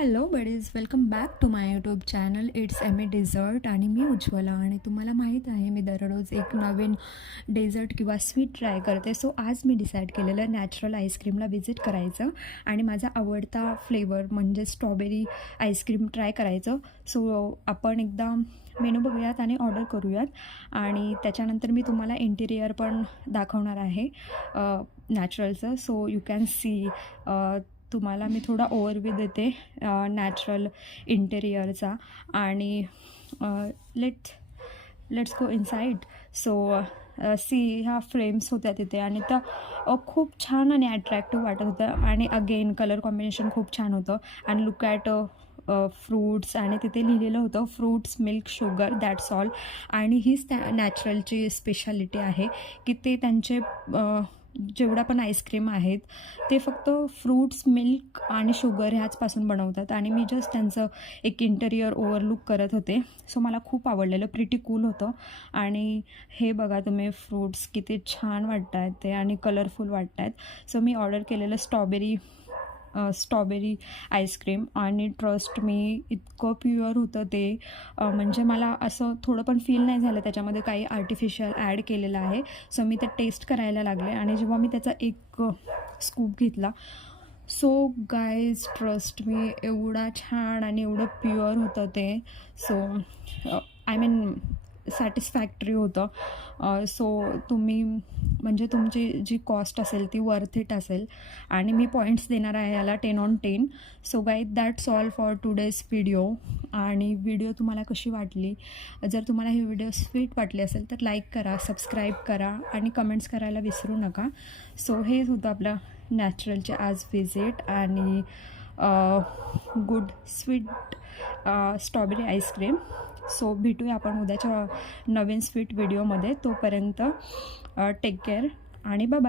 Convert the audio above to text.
Hello buddies, welcome back to my YouTube channel. It's M A dessert आणि मी उज्ज्वला. आणि तुम्हाला माहीत आहे मी दररोज एक नवीन डेझर्ट किंवा स्वीट ट्राय करते. सो आज मी डिसाईड केलेलं नॅचरल आईस्क्रीमला व्हिजिट करायचं आणि माझा आवडता फ्लेवर म्हणजे स्ट्रॉबेरी आईस्क्रीम ट्राय करायचं. सो आपण एकदा मेनू बघूयात आणि ऑर्डर करूयात आणि त्याच्यानंतर मी तुम्हाला इंटिरियर पण दाखवणार आहे नॅचरलचं. सो यू कॅन सी तुम्हाला मी थोडा ओव्हरव्ह्यू देते नॅचरल इंटेरियरचा आणि let's go inside. So see ह्या फ्रेम्स होत्या तिथे आणि त्या खूप छान आणि अट्रॅक्टिव्ह वाटत होत्या आणि अगेन कलर कॉम्बिनेशन खूप छान होतं. आणि लुक ॲट फ्रूट्स आणि तिथे लिहिलेलं होतं fruits milk sugar that's all. आणि हीच त्या नॅचरलची स्पेशालिटी आहे की ते त्यांचे जेवढा पण आईस्क्रीम आहेत ते फक्त फ्रूट्स मिल्क आणि शुगर ह्याचपासून बनवतात. आणि मी जस्ट त्यांचं एक इंटेरियर ओव्हरलुक करत होते. सो मला खूप आवडलेलं, प्रिटी कूल होतं. आणि हे बघा तुम्ही फ्रूट्स किती छान वाटत आहेत ते आणि कलरफुल वाटत आहेत. सो मी ऑर्डर केलेलं स्ट्रॉबेरी आईस्क्रीम आणि ट्रस्ट मी इतकं प्युअर होतं ते, म्हणजे मला असं थोडं पण फील नाही झालं त्याच्यामध्ये काही आर्टिफिशियल ॲड केलेलं आहे. सो मी ते टेस्ट करायला लागले आणि जेव्हा मी त्याचा एक स्कूप घेतला, सो गाईज ट्रस्ट मी, एवढा छान आणि एवढं प्युअर होतं ते. सो आय मीन सॅटिस्फॅक्टरी होतं. सो तुम्ही म्हणजे तुमची जी कॉस्ट असेल ती वर्थ इट असेल आणि मी पॉईंट्स देणार आहे याला 10 on 10. So guys that's all for today's video. आणि व्हिडिओ तुम्हाला कशी वाटली, जर तुम्हाला ही व्हिडिओ स्वीट वाटली असेल तर लाईक करा, सबस्क्राईब करा आणि कमेंट्स करायला विसरू नका. सो हेच होतं आपलं नॅचरलचे आज व्हिजिट आणि good sweet strawberry ice cream. So भेटूया आपण उद्याच्या नवीन स्वीट व्हिडिओमध्ये. तोपर्यंत टेक केअर आणि बाय बाय.